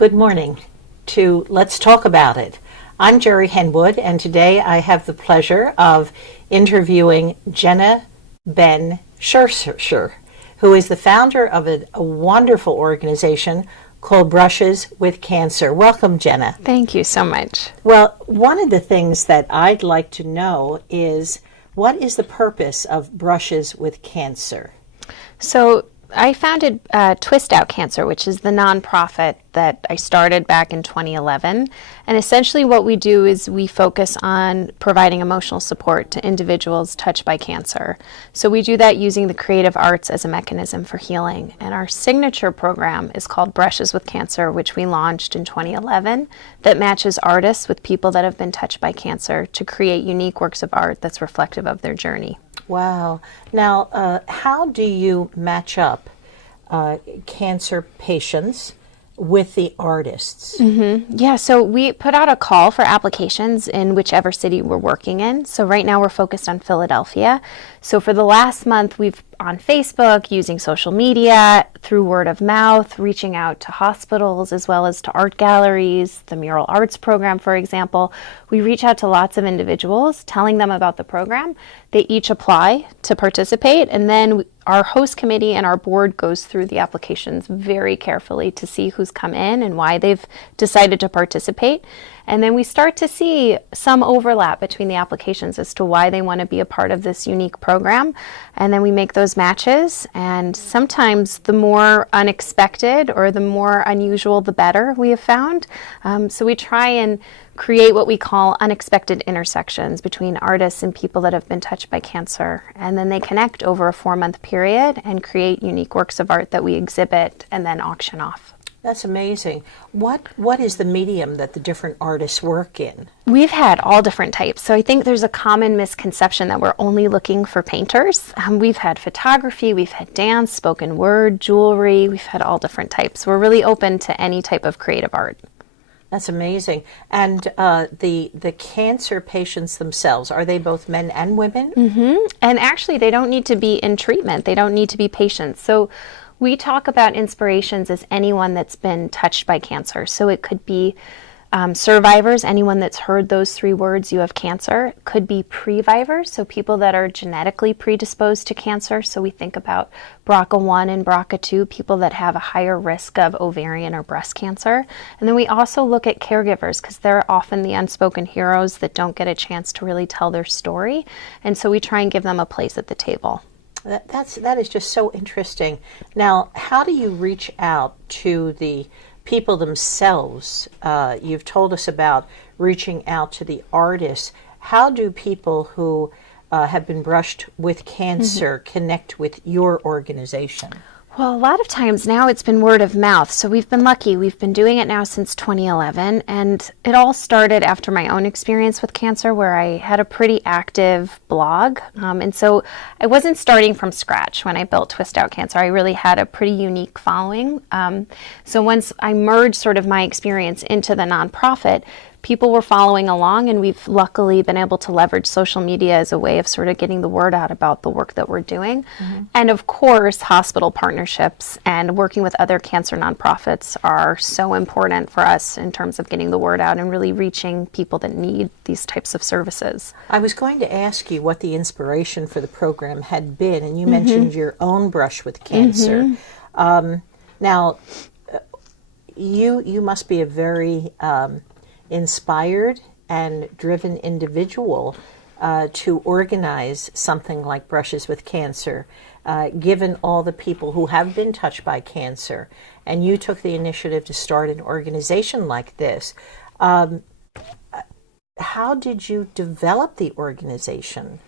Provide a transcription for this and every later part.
Good morning to Let's Talk About It. I'm Gerry Henwood, and today I have the pleasure of interviewing Jenna Benn Shersher, who is the founder of a wonderful organization called Brushes with Cancer. Welcome, Jenna. Thank you so much. Well, one of the things that I'd like to know is, what is the purpose of Brushes with Cancer? So I founded Twist Out Cancer, which is the nonprofit that I started back in 2011. And essentially what we do is we focus on providing emotional support to individuals touched by cancer. So we do that using the creative arts as a mechanism for healing. And our signature program is called Brushes with Cancer, which we launched in 2011, that matches artists with people that have been touched by cancer to create unique works of art that's reflective of their journey. Wow. Now, how do you match up cancer patients with the artists? Yeah, so we put out a call for applications in whichever city we're working in. So right now we're focused on Philadelphia. So for the last month, we've on Facebook, using social media, through word of mouth, reaching out to hospitals as well as to art galleries, the mural arts program, for example. We reach out to lots of individuals, telling them about the program. They each apply to participate, and then our host committee and our board goes through the applications very carefully to see who's come in and why they've decided to participate. And then we start to see some overlap between the applications as to why they want to be a part of this unique program. And then we make those matches. And sometimes the more unexpected or the more unusual, the better, we have found. So we try and create what we call unexpected intersections between artists and people that have been touched by cancer. And then they connect over a 4-month period and create unique works of art that we exhibit and then auction off. That's amazing. What is the medium that the different artists work in? We've had all different types. So I think there's a common misconception that we're only looking for painters. We've had photography, we've had dance, spoken word, jewelry, we've had all different types. We're really open to any type of creative art. That's amazing. And the cancer patients themselves, are they both men and women? And actually, they don't need to be in treatment. They don't need to be patients. So we talk about inspirations as anyone that's been touched by cancer. So it could be survivors, anyone that's heard those 3 words, you have cancer. It could be previvors, so people that are genetically predisposed to cancer. So we think about BRCA1 and BRCA2, people that have a higher risk of ovarian or breast cancer. And then we also look at caregivers, because they're often the unspoken heroes that don't get a chance to really tell their story. And so we try and give them a place at the table. That is just so interesting. Now, how do you reach out to the people themselves? You've told us about reaching out to the artists. How do people who have been brushed with cancer connect with your organization? Well, a lot of times now it's been word of mouth. So we've been lucky. We've been doing it now since 2011. And it all started after my own experience with cancer, where I had a pretty active blog. And so I wasn't starting from scratch when I built Twist Out Cancer. I really had a pretty unique following. So once I merged sort of my experience into the nonprofit, people were following along, and we've luckily been able to leverage social media as a way of sort of getting the word out about the work that we're doing. And of course, hospital partnerships and working with other cancer nonprofits are so important for us in terms of getting the word out and really reaching people that need these types of services. I was going to ask you what the inspiration for the program had been, and you mentioned your own brush with cancer. Now, you must be a very inspired and driven individual to organize something like Brushes with Cancer, given all the people who have been touched by cancer, and you took the initiative to start an organization like this. How did you develop the organization?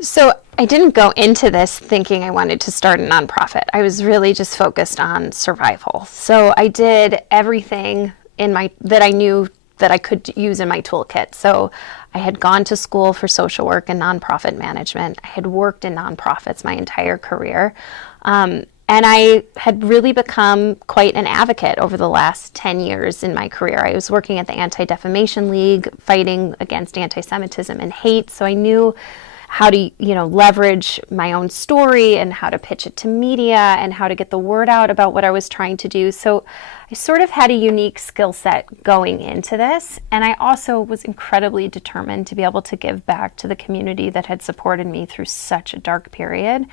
So I didn't go into this thinking I wanted to start a nonprofit. I was really just focused on survival. So I did everything that I knew that I could use in my toolkit. So I had gone to school for social work and nonprofit management. I had worked in nonprofits my entire career. And I had really become quite an advocate over the last 10 years in my career. I was working at the Anti-Defamation League, fighting against anti-Semitism and hate. So I knew how to, leverage my own story and how to pitch it to media and how to get the word out about what I was trying to do. So I sort of had a unique skill set going into this. And I also was incredibly determined to be able to give back to the community that had supported me through such a dark period.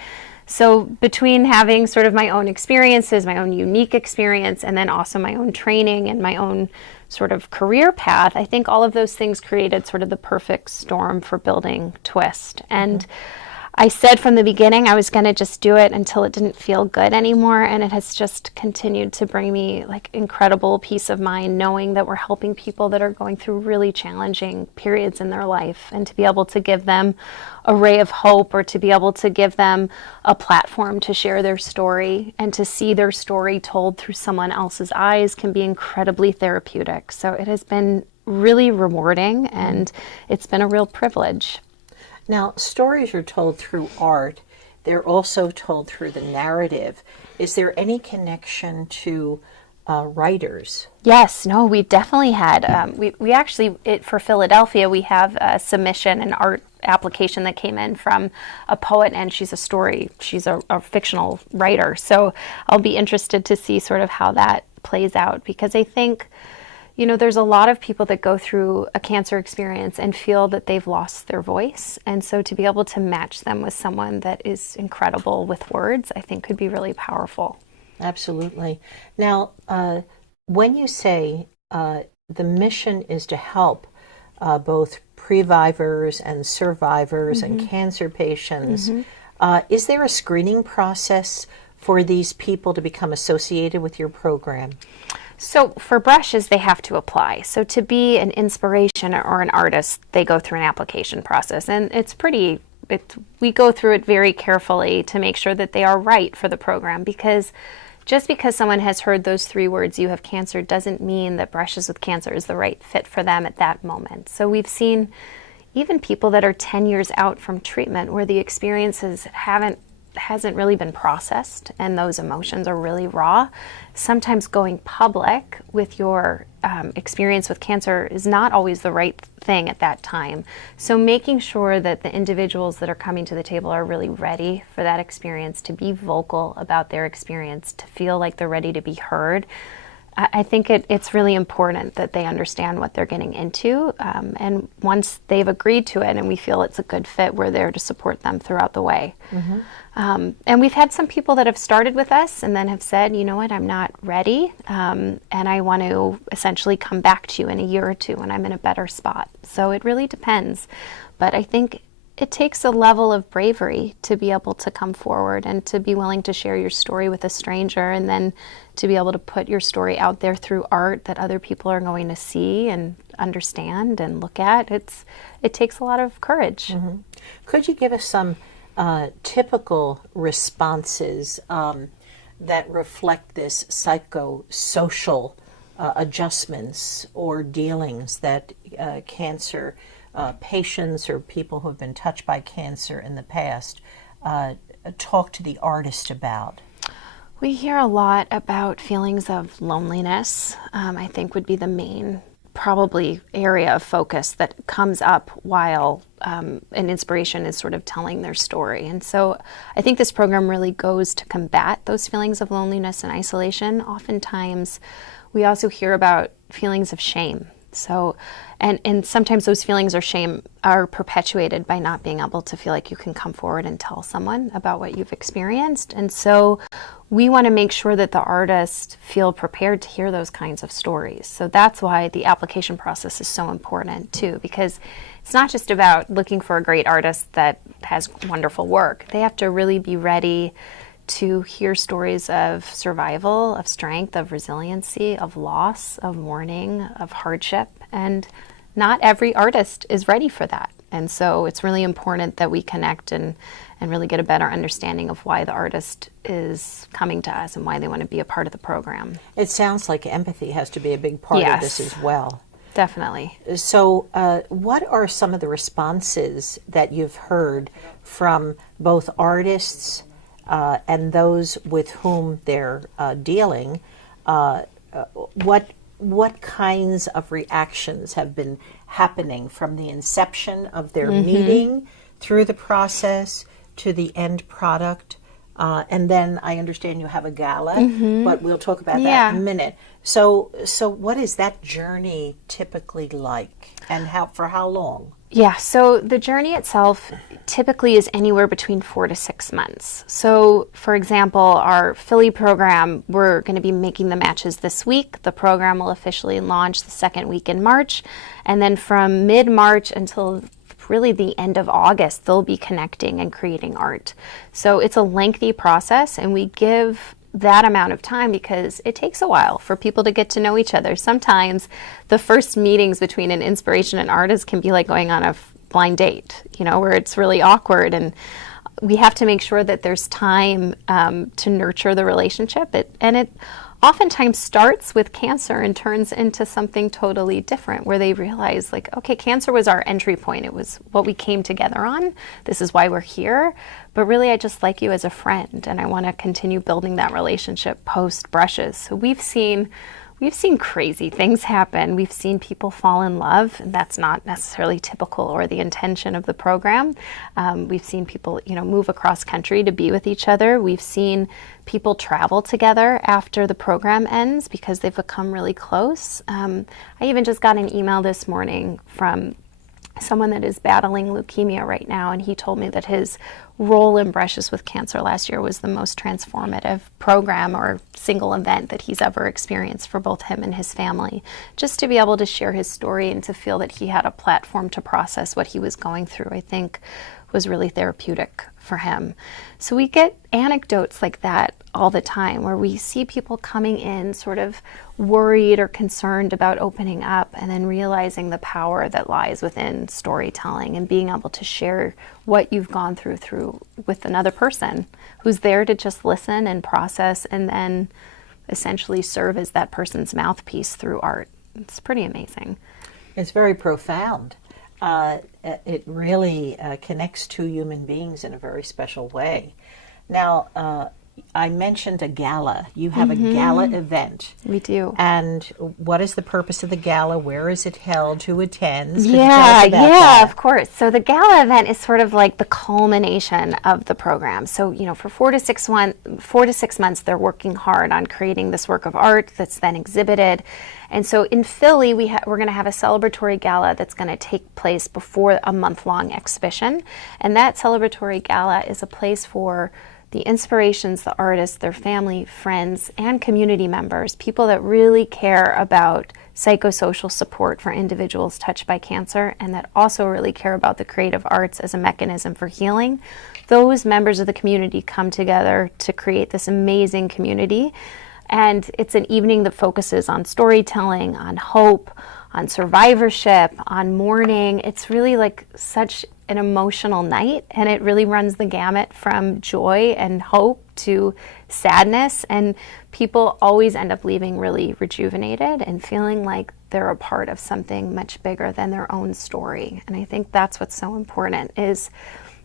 So between having sort of my own experiences, my own unique experience, and then also my own training and my own sort of career path, I think all of those things created sort of the perfect storm for building Twist. And I said from the beginning I was going to just do it until it didn't feel good anymore, and it has just continued to bring me like incredible peace of mind knowing that we're helping people that are going through really challenging periods in their life, and to be able to give them a ray of hope, or to be able to give them a platform to share their story and to see their story told through someone else's eyes can be incredibly therapeutic. So it has been really rewarding, and it's been a real privilege. Now, stories are told through art. They're also told through the narrative. Is there any connection to writers? Yes, no, we definitely had. We actually, for Philadelphia, we have a submission, an art application that came in from a poet, and she's a fictional writer. So I'll be interested to see sort of how that plays out, because I think, there's a lot of people that go through a cancer experience and feel that they've lost their voice. And so to be able to match them with someone that is incredible with words, I think could be really powerful. Absolutely. Now, when you say the mission is to help both previvors and survivors and cancer patients, is there a screening process for these people to become associated with your program? So for brushes, they have to apply. So to be an inspiration or an artist, they go through an application process. And we go through it very carefully to make sure that they are right for the program, because just because someone has heard those 3 words, "you have cancer," doesn't mean that Brushes with Cancer is the right fit for them at that moment. So we've seen even people that are 10 years out from treatment where the experiences hasn't really been processed and those emotions are really raw. Sometimes going public with your experience with cancer is not always the right thing at that time. So making sure that the individuals that are coming to the table are really ready for that experience, to be vocal about their experience, to feel like they're ready to be heard. I think it's really important that they understand what they're getting into. And once they've agreed to it and we feel it's a good fit, we're there to support them throughout the way. And we've had some people that have started with us and then have said, you know what, I'm not ready. And I want to essentially come back to you in a year or two when I'm in a better spot. So it really depends. But I think it takes a level of bravery to be able to come forward and to be willing to share your story with a stranger, and then to be able to put your story out there through art that other people are going to see and understand and look at. It takes a lot of courage. Could you give us some typical responses that reflect this psychosocial adjustments or dealings that cancer patients or people who have been touched by cancer in the past talk to the artist about? We hear a lot about feelings of loneliness, I think would be the main probably area of focus that comes up while an inspiration is sort of telling their story. And so I think this program really goes to combat those feelings of loneliness and isolation. Oftentimes we also hear about feelings of shame. So, and sometimes those feelings of shame are perpetuated by not being able to feel like you can come forward and tell someone about what you've experienced. And so we want to make sure that the artists feel prepared to hear those kinds of stories. So that's why the application process is so important too, because it's not just about looking for a great artist that has wonderful work. They have to really be ready to hear stories of survival, of strength, of resiliency, of loss, of mourning, of hardship. And not every artist is ready for that. And so it's really important that we connect and really get a better understanding of why the artist is coming to us and why they want to be a part of the program. It sounds like empathy has to be a big part of this as well. Definitely. So what are some of the responses that you've heard from both artists and those with whom they're dealing? What kinds of reactions have been happening from the inception of their meeting through the process to the end product. And then I understand you have a gala, but we'll talk about that in a minute. So what is that journey typically like, and for how long? Yeah, so the journey itself typically is anywhere between 4 to 6 months. So, for example, our Philly program, we're going to be making the matches this week. The program will officially launch the second week in March. And then from mid-March until really the end of August, they'll be connecting and creating art. So it's a lengthy process, and we give that amount of time because it takes a while for people to get to know each other. Sometimes the first meetings between an inspiration and artist can be like going on a blind date, where it's really awkward, and we have to make sure that there's time to nurture the relationship. It oftentimes starts with cancer and turns into something totally different, where they realize, like, okay, cancer was our entry point. It was what we came together on. This is why we're here. But really, I just like you as a friend, and I want to continue building that relationship post brushes. So we've seen crazy things happen. We've seen people fall in love, and that's not necessarily typical or the intention of the program. We've seen people, move across country to be with each other. We've seen people travel together after the program ends because they've become really close. I even just got an email this morning from someone that is battling leukemia right now, and he told me that his role in Brushes with Cancer last year was the most transformative program or single event that he's ever experienced for both him and his family. Just to be able to share his story and to feel that he had a platform to process what he was going through, I think was really therapeutic for him. So we get anecdotes like that all the time, where we see people coming in sort of worried or concerned about opening up, and then realizing the power that lies within storytelling and being able to share what you've gone through with another person who's there to just listen and process, and then essentially serve as that person's mouthpiece through art. It's pretty amazing. It's very profound. It really connects two human beings in a very special way. Now, I mentioned a gala. You have a gala event. We do. And what is the purpose of the gala? Where is it held? Who attends? Could you Yeah, tell us about that? of course. So the gala event is sort of like the culmination of the program. So, for 4 to 6 months, they're working hard on creating this work of art that's then exhibited. And so in Philly, we're going to have a celebratory gala that's going to take place before a month-long exhibition. And that celebratory gala is a place for the inspirations, the artists, their family, friends, and community members, people that really care about psychosocial support for individuals touched by cancer, and that also really care about the creative arts as a mechanism for healing. Those members of the community come together to create this amazing community. And it's an evening that focuses on storytelling, on hope, on survivorship, on mourning. It's really like such an emotional night, and it really runs the gamut from joy and hope to sadness, and people always end up leaving really rejuvenated and feeling like they're a part of something much bigger than their own story. And I think that's what's so important. Is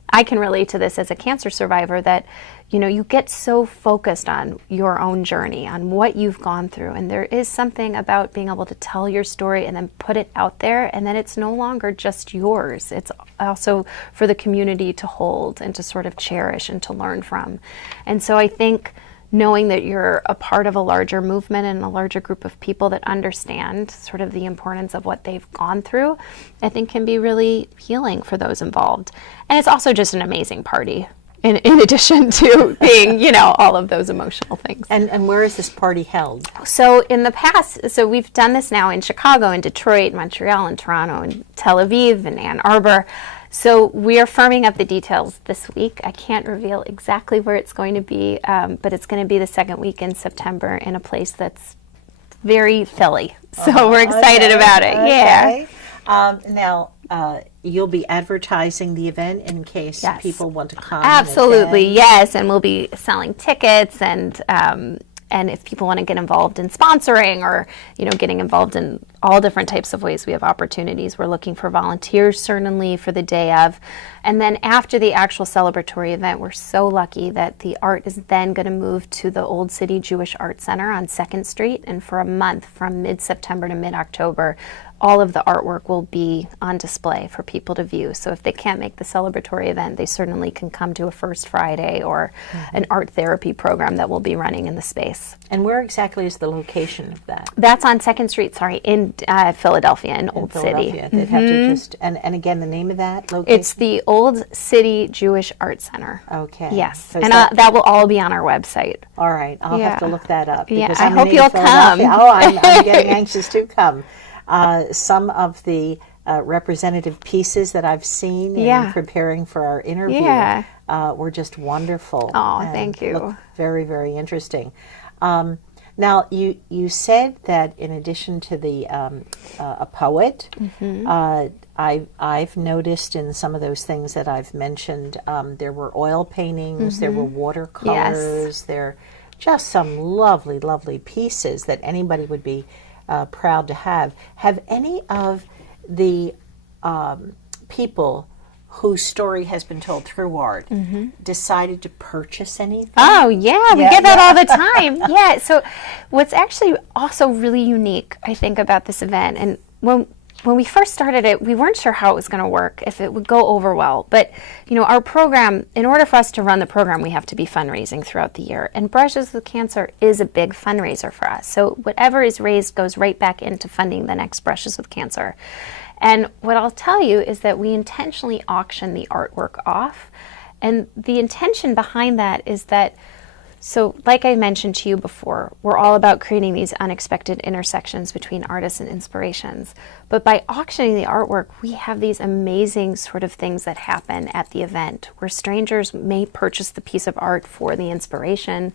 I can relate to this as a cancer survivor, that you get so focused on your own journey, on what you've gone through, and there is something about being able to tell your story and then put it out there, and then it's no longer just yours. It's also for the community to hold and to sort of cherish and to learn from. And so I think knowing that you're a part of a larger movement and a larger group of people that understand sort of the importance of what they've gone through, I think can be really healing for those involved. And it's also just an amazing party. In addition to being, all of those emotional things. And where is this party held? So in the past, we've done this now in Chicago, and Detroit, Montreal, and Toronto, and Tel Aviv, and Ann Arbor. So we are firming up the details this week. I can't reveal exactly where it's going to be, but it's going to be the second week in September in a place that's very Philly. So we're excited about it. Okay. Yeah. Now, you'll be advertising the event in case people want to come. Absolutely, yes. And we'll be selling tickets, and if people want to get involved in sponsoring or, getting involved in all different types of ways, we have opportunities. We're looking for volunteers, certainly, for the day of. And then after the actual celebratory event, we're so lucky that the art is then going to move to the Old City Jewish Art Center on 2nd Street. And for a month, from mid-September to mid-October, all of the artwork will be on display for people to view. So if they can't make the celebratory event, they certainly can come to a First Friday or an art therapy program that we'll be running in the space. And where exactly is the location of that? That's on 2nd Street, in Philadelphia, in Old City. They'd have to just, and again, the name of that location? It's the Old City Jewish Art Center. Okay. Yes, So and that will all be on our website. all right, I'll have to look that up. Yeah, because I I'm hope in you'll come. Philadelphia. Oh, I'm getting anxious to come. Some of the representative pieces that I've seen in preparing for our interview were just wonderful. Oh, thank you. Looked very, very interesting. Now, you said that in addition to the a poet, I've noticed in some of those things that I've mentioned, there were oil paintings, there were watercolors, there just some lovely, lovely pieces that anybody would be proud to have. Have any of the people whose story has been told through art decided to purchase anything? Oh, yeah, we get that all the time. Yeah, so what's actually also really unique, I think, about this event, and when we first started it, we weren't sure how it was going to work, if it would go over well. But, our program, in order for us to run the program, we have to be fundraising throughout the year. And Brushes with Cancer is a big fundraiser for us. So whatever is raised goes right back into funding the next Brushes with Cancer. And what I'll tell you is that we intentionally auction the artwork off. And the intention behind that is that, so like I mentioned to you before, we're all about creating these unexpected intersections between artists and inspirations. But by auctioning the artwork, we have these amazing sort of things that happen at the event where strangers may purchase the piece of art for the inspiration.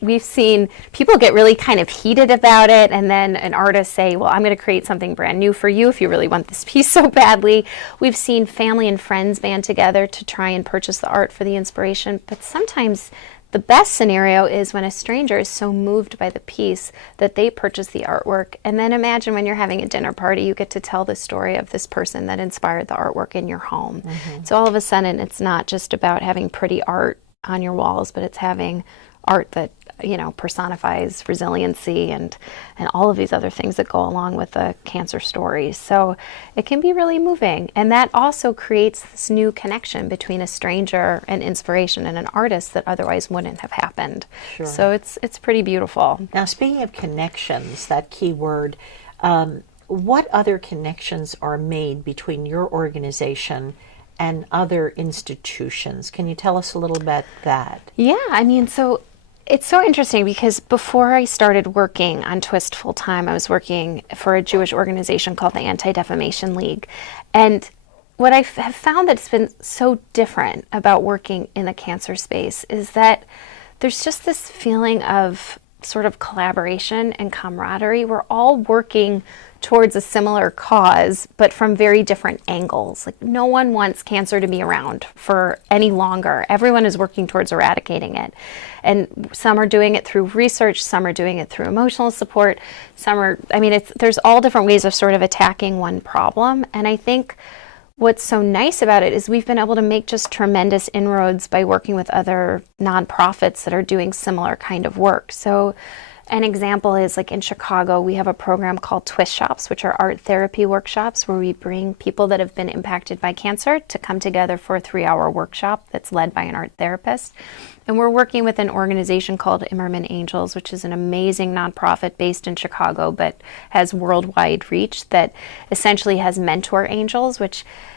We've seen people get really kind of heated about it, and then an artist say, well, I'm going to create something brand new for you if you really want this piece so badly. We've seen family and friends band together to try and purchase the art for the inspiration, but sometimes the best scenario is when a stranger is so moved by the piece that they purchase the artwork. And then imagine when you're having a dinner party, you get to tell the story of this person that inspired the artwork in your home. So all of a sudden, it's not just about having pretty art on your walls, but it's having art that personifies resiliency and all of these other things that go along with the cancer stories. So it can be really moving, and that also creates this new connection between a stranger and inspiration and an artist that otherwise wouldn't have happened. So it's pretty beautiful. Now, speaking of connections, that key word, what other connections are made between your organization and other institutions? Can you tell us a little about that? Yeah, so it's so interesting because before I started working on Twist full time, I was working for a Jewish organization called the Anti-Defamation League. And what I have found that's been so different about working in the cancer space is that there's just this feeling of sort of collaboration and camaraderie. We're all working towards a similar cause, but from very different angles. Like, no one wants cancer to be around for any longer. Everyone is working towards eradicating it. And some are doing it through research, some are doing it through emotional support, some are, there's all different ways of sort of attacking one problem. And I think what's so nice about it is we've been able to make just tremendous inroads by working with other nonprofits that are doing similar kind of work. So an example is, like, in Chicago, we have a program called Twist Shops, which are art therapy workshops where we bring people that have been impacted by cancer to come together for a 3-hour workshop that's led by an art therapist. And we're working with an organization called Immerman Angels, which is an amazing nonprofit based in Chicago, but has worldwide reach, that essentially has mentor angels,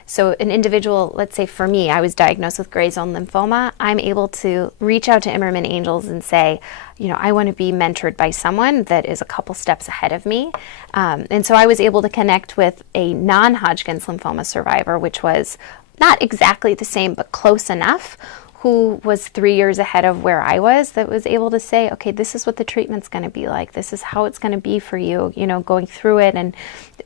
so an individual, let's say for me, I was diagnosed with gray zone lymphoma. I'm able to reach out to Immerman Angels and say, I want to be mentored by someone that is a couple steps ahead of me. And so I was able to connect with a non-Hodgkin's lymphoma survivor, which was not exactly the same, but close enough, who was 3 years ahead of where I was, that was able to say, okay, this is what the treatment's going to be like. This is how it's going to be for you, going through it. And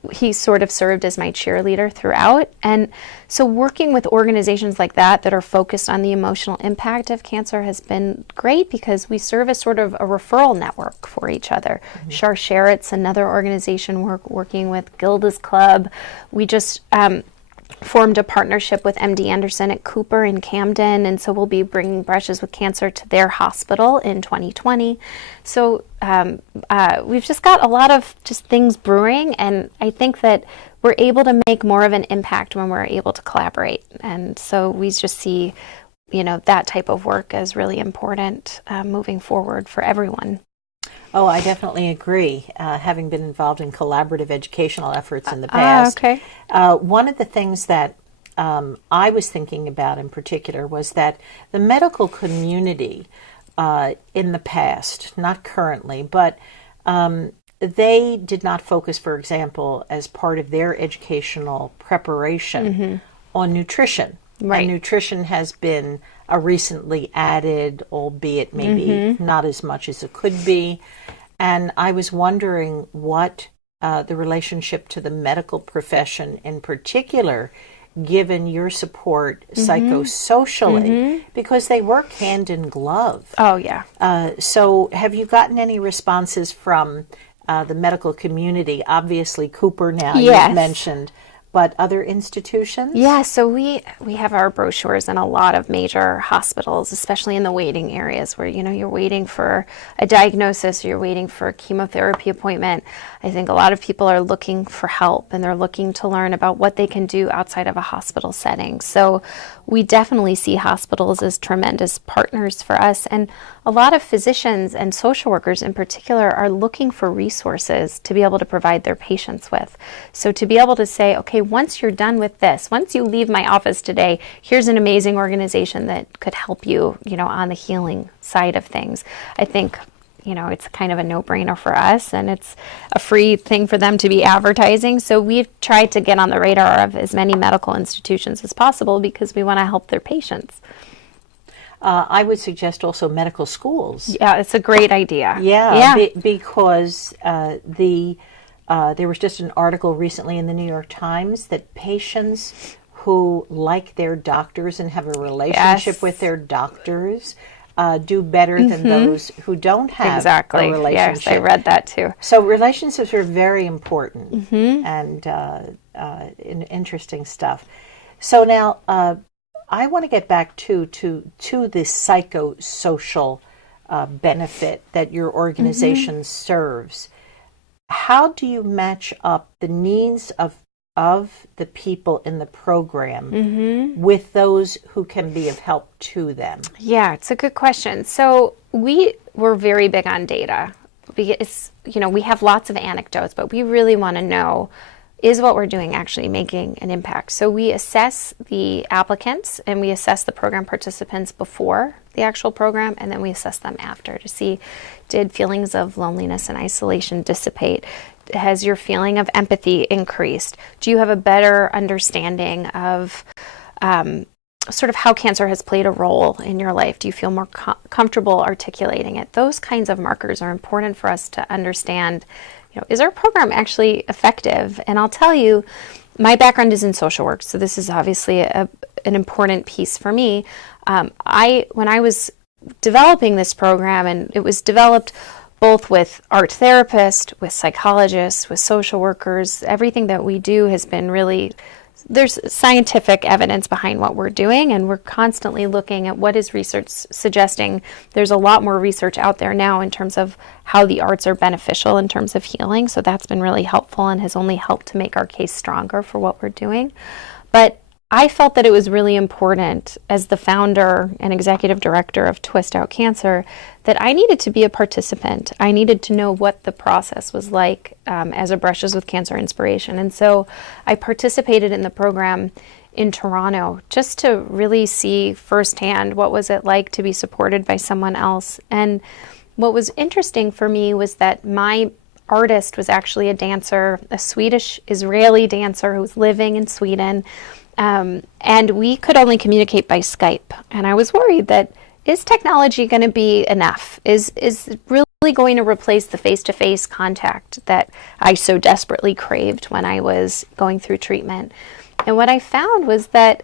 he sort of served as my cheerleader throughout. And so working with organizations like that are focused on the emotional impact of cancer has been great, because we serve as sort of a referral network for each other. Shersher, it's another organization we're working with, Gilda's Club. We just formed a partnership with MD Anderson at Cooper in Camden, and so we'll be bringing Brushes with Cancer to their hospital in 2020. So we've just got a lot of just things brewing, and I think that we're able to make more of an impact when we're able to collaborate. And so we just see, that type of work as really important moving forward for everyone. Oh, I definitely agree. Having been involved in collaborative educational efforts in the past, Okay. One of the things that I was thinking about in particular was that the medical community in the past, not currently, but they did not focus, for example, as part of their educational preparation on nutrition. Right. And nutrition has been recently added, albeit maybe not as much as it could be. And I was wondering what the relationship to the medical profession in particular, given your support psychosocially, because they work hand in glove. Oh, yeah. So have you gotten any responses from the medical community? Obviously, Cooper now you've mentioned, but other institutions? Yeah, so we have our brochures in a lot of major hospitals, especially in the waiting areas where, you're waiting for a diagnosis, or you're waiting for a chemotherapy appointment. I think a lot of people are looking for help, and they're looking to learn about what they can do outside of a hospital setting. So we definitely see hospitals as tremendous partners for us. And a lot of physicians and social workers in particular are looking for resources to be able to provide their patients with. So to be able to say, okay, once you're done with this, once you leave my office today, here's an amazing organization that could help you, on the healing side of things. I think, it's kind of a no-brainer for us, and it's a free thing for them to be advertising. So we've tried to get on the radar of as many medical institutions as possible because we want to help their patients. I would suggest also medical schools. Yeah, it's a great idea. Yeah. Because there was just an article recently in the New York Times that patients who like their doctors and have a relationship with their doctors do better than those who don't have a relationship. Yes, I read that too. So relationships are very important and interesting stuff. So now I want to get back to the psychosocial benefit that your organization serves. How do you match up the needs of the people in the program with those who can be of help to them? Yeah, it's a good question. So we were very big on data. It's, we have lots of anecdotes, but we really want to know, is what we're doing actually making an impact? So we assess the applicants and we assess the program participants before the actual program, and then we assess them after to see, did feelings of loneliness and isolation dissipate? Has your feeling of empathy increased? Do you have a better understanding of sort of how cancer has played a role in your life? Do you feel more comfortable articulating it? Those kinds of markers are important for us to understand, is our program actually effective? And I'll tell you, my background is in social work, so this is obviously an important piece for me. When I was developing this program, and it was developed both with art therapists, with psychologists, with social workers, everything that we do has been really, there's scientific evidence behind what we're doing, and we're constantly looking at what is research suggesting. There's a lot more research out there now in terms of how the arts are beneficial in terms of healing, so that's been really helpful and has only helped to make our case stronger for what we're doing. But I felt that it was really important as the founder and executive director of Twist Out Cancer that I needed to be a participant. I needed to know what the process was like as a Brushes with Cancer inspiration. And so I participated in the program in Toronto just to really see firsthand what was it like to be supported by someone else. And what was interesting for me was that my artist was actually a dancer, a Swedish-Israeli dancer who was living in Sweden. And we could only communicate by Skype. And I was worried that, is technology going to be enough? Is really going to replace the face-to-face contact that I so desperately craved when I was going through treatment? And what I found was that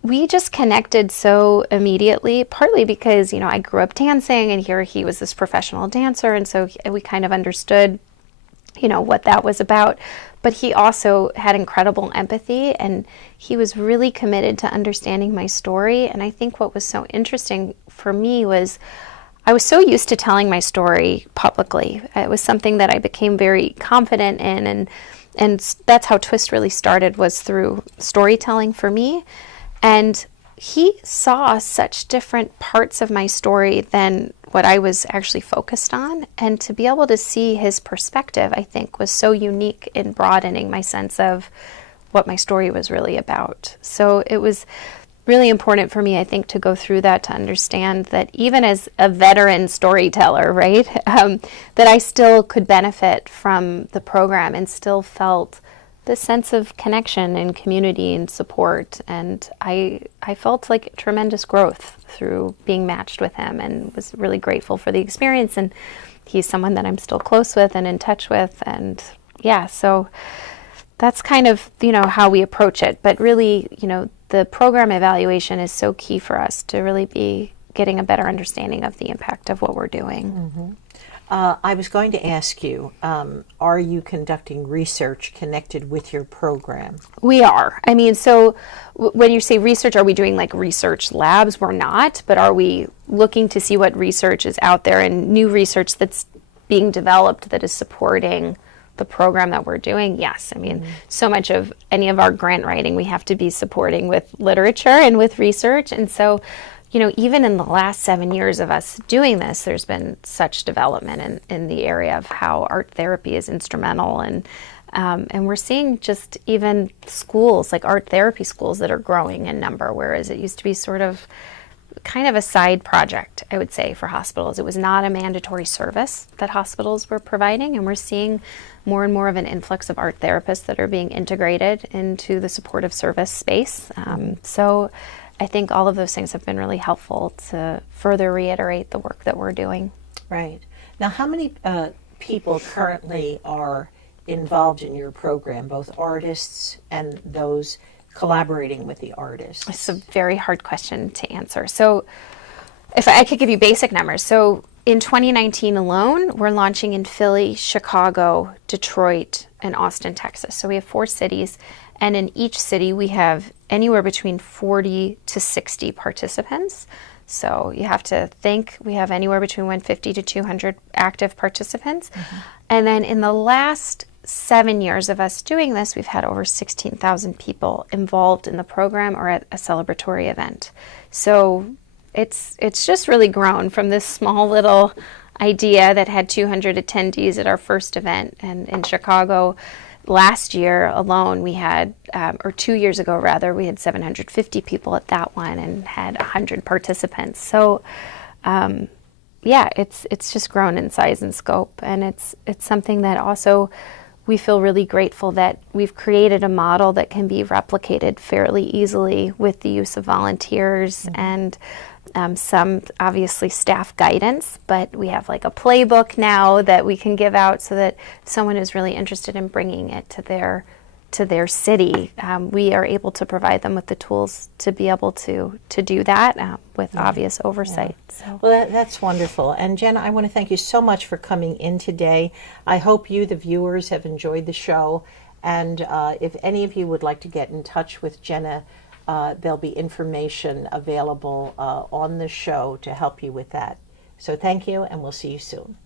we just connected so immediately, partly because, I grew up dancing, and here he was this professional dancer, and so we kind of understood what that was about. But he also had incredible empathy, and he was really committed to understanding my story. And I think what was so interesting for me was I was so used to telling my story publicly. It was something that I became very confident in, and that's how Twist really started, was through storytelling for me. And he saw such different parts of my story than what I was actually focused on. And to be able to see his perspective, I think, was so unique in broadening my sense of what my story was really about. So it was really important for me, I think, to go through that, to understand that even as a veteran storyteller, right, that I still could benefit from the program and still felt the sense of connection and community and support. And I felt like tremendous growth through being matched with him, and was really grateful for the experience. And he's someone that I'm still close with and in touch with. And yeah, so that's kind of, how we approach it. But really, the program evaluation is so key for us to really be getting a better understanding of the impact of what we're doing. Mm-hmm. I was going to ask you, are you conducting research connected with your program? We are. I mean, so when you say research, are we doing like research labs? We're not, but are we looking to see what research is out there and new research that's being developed that is supporting the program that we're doing? Yes. I mean, so much of any of our grant writing we have to be supporting with literature and with research. And so, even in the last 7 years of us doing this, there's been such development in the area of how art therapy is instrumental. And we're seeing just even schools, like art therapy schools, that are growing in number, whereas it used to be sort of kind of a side project, I would say, for hospitals. It was not a mandatory service that hospitals were providing, and we're seeing more and more of an influx of art therapists that are being integrated into the supportive service space. So I think all of those things have been really helpful to further reiterate the work that we're doing. Right. Now, how many people currently are involved in your program, both artists and those collaborating with the artists? It's a very hard question to answer. So if I could give you basic numbers. So in 2019 alone, we're launching in Philly, Chicago, Detroit, and Austin, Texas. So we have 4 cities, and in each city we have anywhere between 40 to 60 participants. So you have to think we have anywhere between 150 to 200 active participants. And then in the last 7 years of us doing this, we've had over 16,000 people involved in the program or at a celebratory event. So it's just really grown from this small little idea that had 200 attendees at our first event. And in Chicago last year alone, we had, or 2 years ago rather, we had 750 people at that one and had 100 participants. So yeah, it's just grown in size and scope. And it's something that also we feel really grateful that we've created a model that can be replicated fairly easily with the use of volunteers and some obviously staff guidance, but we have like a playbook now that we can give out so that if someone is really interested in bringing it to their city, we are able to provide them with the tools to be able to do that with obvious oversight. So. Well, that's wonderful. And Jenna, I want to thank you so much for coming in today. I hope you, the viewers, have enjoyed the show. And if any of you would like to get in touch with Jenna, there'll be information available on the show to help you with that. So thank you, and we'll see you soon.